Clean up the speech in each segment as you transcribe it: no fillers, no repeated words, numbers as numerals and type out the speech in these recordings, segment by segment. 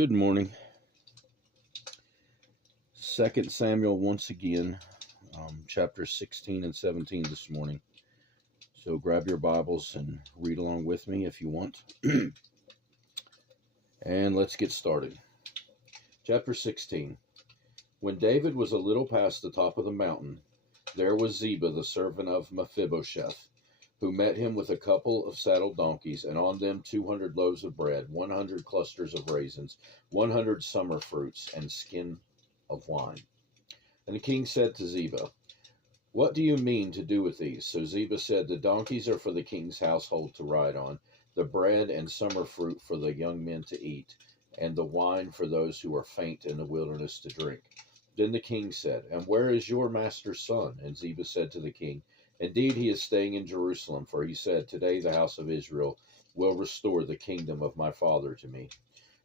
Good morning. 2 Samuel once again, chapters 16 and 17 this morning. So grab your Bibles and read along with me if you want. And let's get started. Chapter 16. When David was a little past the top of the mountain, there was Ziba, the servant of Mephibosheth, who met him with a couple of saddled donkeys, and on them 200 loaves of bread, 100 clusters of raisins, 100 summer fruits, and skin of wine. And the king said to Ziba, "What do you mean to do with these?" So Ziba said, "The donkeys are for the king's household to ride on, the bread and summer fruit for the young men to eat, and the wine for those who are faint in the wilderness to drink." Then the king said, "And where is your master's son?" And Ziba said to the king, "Indeed, he is staying in Jerusalem, for he said, 'Today the house of Israel will restore the kingdom of my father to me.'"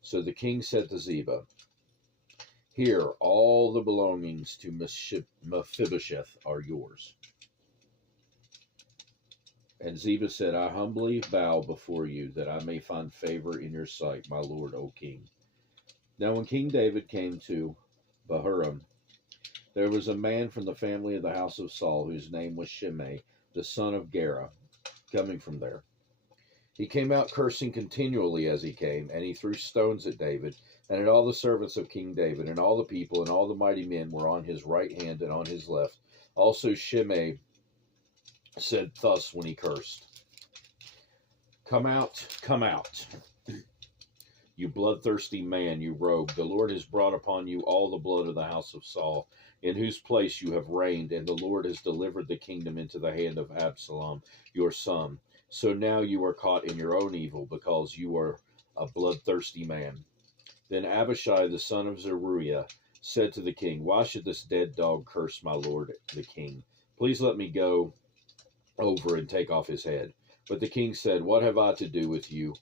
So the king said to Ziba, "Here, all the belongings to Mephibosheth are yours." And Ziba said, "I humbly bow before you, that I may find favor in your sight, my lord, O king." Now when King David came to Bahurim, there was a man from the family of the house of Saul, whose name was Shimei, the son of Gera, coming from there. He came out cursing continually as he came, and he threw stones at David, and at all the servants of King David, and all the people, and all the mighty men were on his right hand and on his left. Also Shimei said thus when he cursed, come out, you bloodthirsty man, you rogue. The Lord has brought upon you all the blood of the house of Saul, in whose place you have reigned, and the Lord has delivered the kingdom into the hand of Absalom, your son. So now you are caught in your own evil, because you are a bloodthirsty man." Then Abishai, the son of Zeruiah, said to the king, "Why should this dead dog curse my lord the king? Please let me go over and take off his head." But the king said, "What have I to do with you,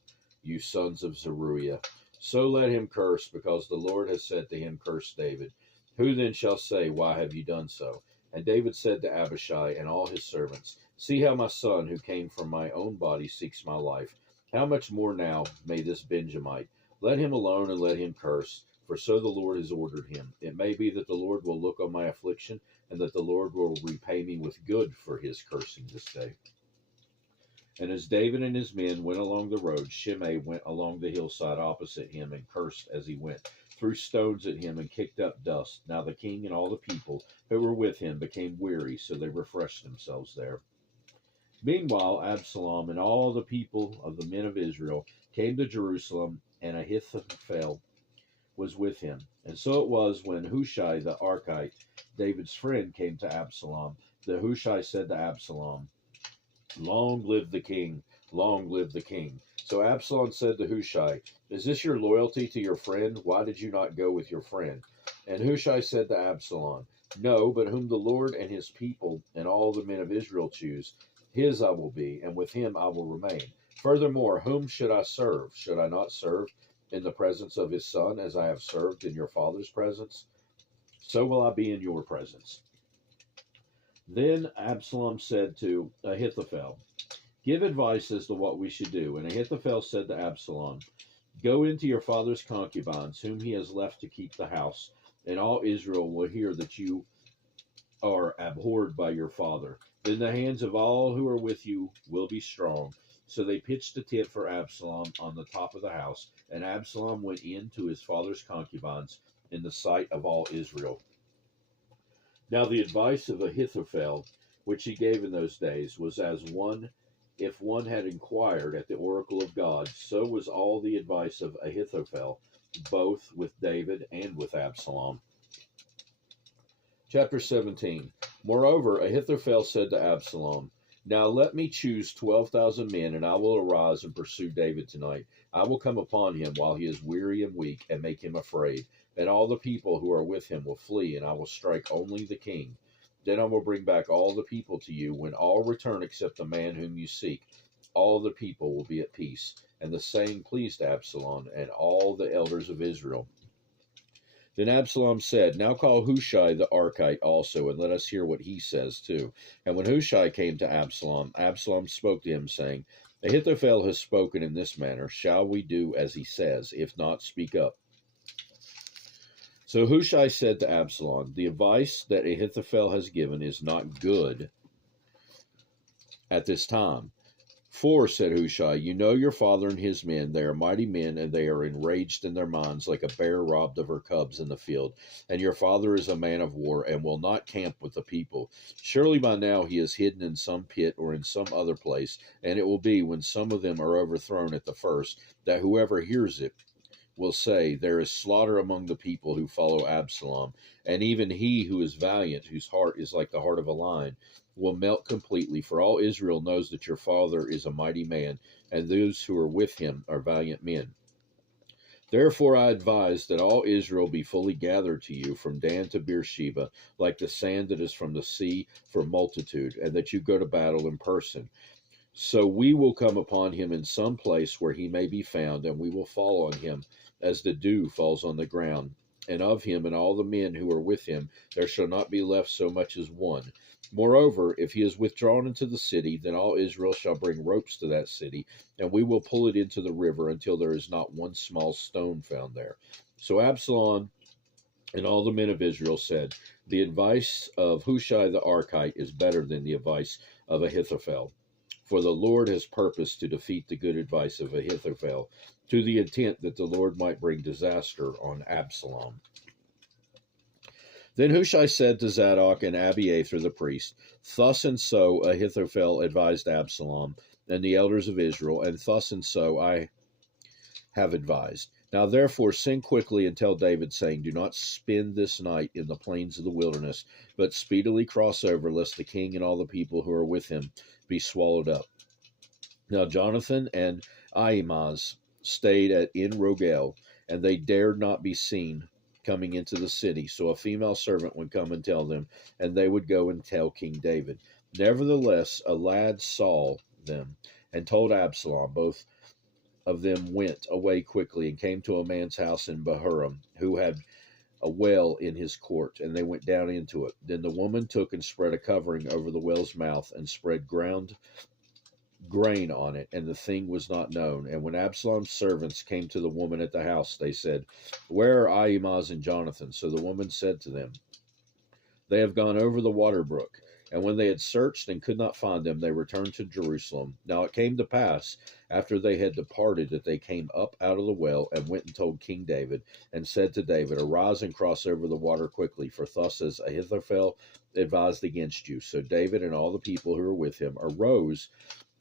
you sons of Zeruiah? So let him curse, because the Lord has said to him, 'Curse David.' Who then shall say, 'Why have you done so?'" And David said to Abishai and all his servants, "See how my son, who came from my own body, seeks my life. How much more now may this Benjamite? Let him alone and let him curse, for so the Lord has ordered him. It may be that the Lord will look on my affliction, and that the Lord will repay me with good for his cursing this day." And as David and his men went along the road, Shimei went along the hillside opposite him and cursed as he went, threw stones at him and kicked up dust. Now the king and all the people who were with him became weary, so they refreshed themselves there. Meanwhile, Absalom and all the people of the men of Israel came to Jerusalem, and Ahithophel was with him. And so it was, when Hushai the Archite, David's friend, came to Absalom, that Hushai said to Absalom, "Long live the king! Long live the king!" So Absalom said to Hushai, "Is this your loyalty to your friend? Why did you not go with your friend?" And Hushai said to Absalom, "No, but whom the Lord and his people and all the men of Israel choose, his I will be, and with him I will remain. Furthermore, whom should I serve? Should I not serve in the presence of his son, as I have served in your father's presence? So will I be in your presence." Then Absalom said to Ahithophel, "Give advice as to what we should do." And Ahithophel said to Absalom, "Go into your father's concubines, whom he has left to keep the house, and all Israel will hear that you are abhorred by your father. Then the hands of all who are with you will be strong." So they pitched a tent for Absalom on the top of the house, and Absalom went in to his father's concubines in the sight of all Israel. Now the advice of Ahithophel, which he gave in those days, was as one if one had inquired at the oracle of God. So was all the advice of Ahithophel, both with David and with Absalom. Chapter 17. Moreover, Ahithophel said to Absalom, "Now let me choose 12,000 men, and I will arise and pursue David tonight. I will come upon him while he is weary and weak, and make him afraid. And all the people who are with him will flee, and I will strike only the king. Then I will bring back all the people to you. When all return except the man whom you seek, all the people will be at peace." And the saying pleased Absalom and all the elders of Israel. Then Absalom said, "Now call Hushai the Archite also, and let us hear what he says too." And when Hushai came to Absalom, Absalom spoke to him, saying, "Ahithophel has spoken in this manner. Shall we do as he says? If not, speak up." So Hushai said to Absalom, the advice that Ahithophel has given is not good at this time. For, said Hushai, you know your father and his men, they are mighty men, and they are enraged in their minds like a bear robbed of her cubs in the field. And your father is a man of war, and will not camp with the people. Surely by now he is hidden in some pit or in some other place, and it will be, when some of them are overthrown at the first, that whoever hears it will say, there is slaughter among the people who follow Absalom, and even he who is valiant, whose heart is like the heart of a lion, will melt completely, for all Israel knows that your father is a mighty man, and those who are with him are valiant men. Therefore I advise that all Israel be fully gathered to you from Dan to Beersheba, like the sand that is from the sea for multitude, and that you go to battle in person. So we will come upon him in some place where he may be found, and we will fall on him as the dew falls on the ground. And of him and all the men who are with him there shall not be left so much as one. Moreover, if he is withdrawn into the city, then all Israel shall bring ropes to that city, and we will pull it into the river until there is not one small stone found there. So Absalom and all the men of Israel said, the advice of Hushai the Archite is better than the advice of Ahithophel. For the Lord has purposed to defeat the good advice of Ahithophel, to the intent that the Lord might bring disaster on Absalom. Then Hushai said to Zadok and Abiathar the priest, thus and so Ahithophel advised Absalom and the elders of Israel, and thus and so I have advised. Now therefore send quickly and tell David, saying, do not spend this night in the plains of the wilderness, but speedily cross over, lest the king and all the people who are with him be swallowed up. Now Jonathan and Ahimaaz stayed at En Rogel, and they dared not be seen coming into the city. So a female servant would come and tell them, and they would go and tell King David. Nevertheless, a lad saw them and told Absalom. Both of them went away quickly and came to a man's house in Bahurim, who had a well in his court, and they went down into it. Then the woman took and spread a covering over the well's mouth, and spread ground grain on it, and the thing was not known. And when Absalom's servants came to the woman at the house, they said, where are Ahimaaz and Jonathan? So the woman said to them, they have gone over the water brook. And when they had searched and could not find them, they returned to Jerusalem. Now it came to pass, after they had departed, that they came up out of the well, and went and told King David, and said to David, arise and cross over the water quickly, for thus has Ahithophel advised against you. So David and all the people who were with him arose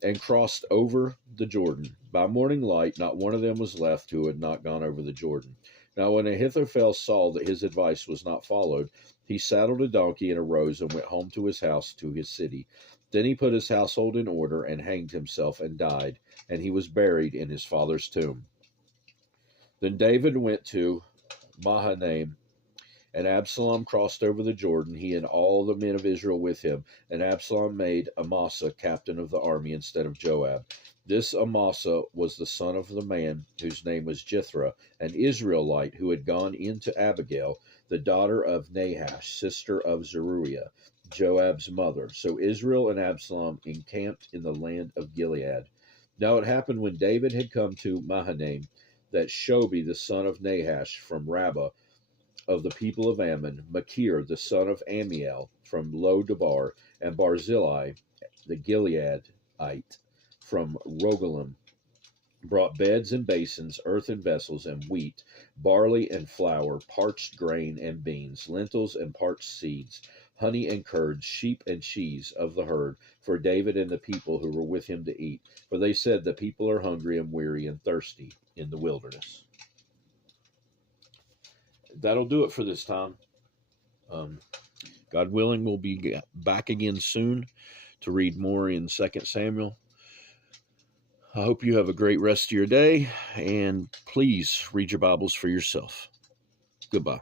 and crossed over the Jordan. By morning light, not one of them was left who had not gone over the Jordan. Now when Ahithophel saw that his advice was not followed, he saddled a donkey and arose and went home to his house, to his city. Then he put his household in order and hanged himself and died, and he was buried in his father's tomb. Then David went to Mahanaim, and Absalom crossed over the Jordan, he and all the men of Israel with him. And Absalom made Amasa captain of the army instead of Joab. This Amasa was the son of the man whose name was Jithra, an Israelite who had gone in to Abigail, the daughter of Nahash, sister of Zeruiah, Joab's mother. So Israel and Absalom encamped in the land of Gilead. Now it happened when David had come to Mahanaim, that Shobi the son of Nahash from Rabbah of the people of Ammon, Machir the son of Amiel from Lo-debar, and Barzillai the Gileadite from Rogelim, brought beds and basins, earthen vessels, and wheat, barley and flour, parched grain and beans, lentils and parched seeds, honey and curds, sheep and cheese of the herd, for David and the people who were with him to eat. For they said, the people are hungry and weary and thirsty in the wilderness. That'll do it for this time. God willing, we'll be back again soon to read more in 2 Samuel. I hope you have a great rest of your day, and please read your Bibles for yourself. Goodbye.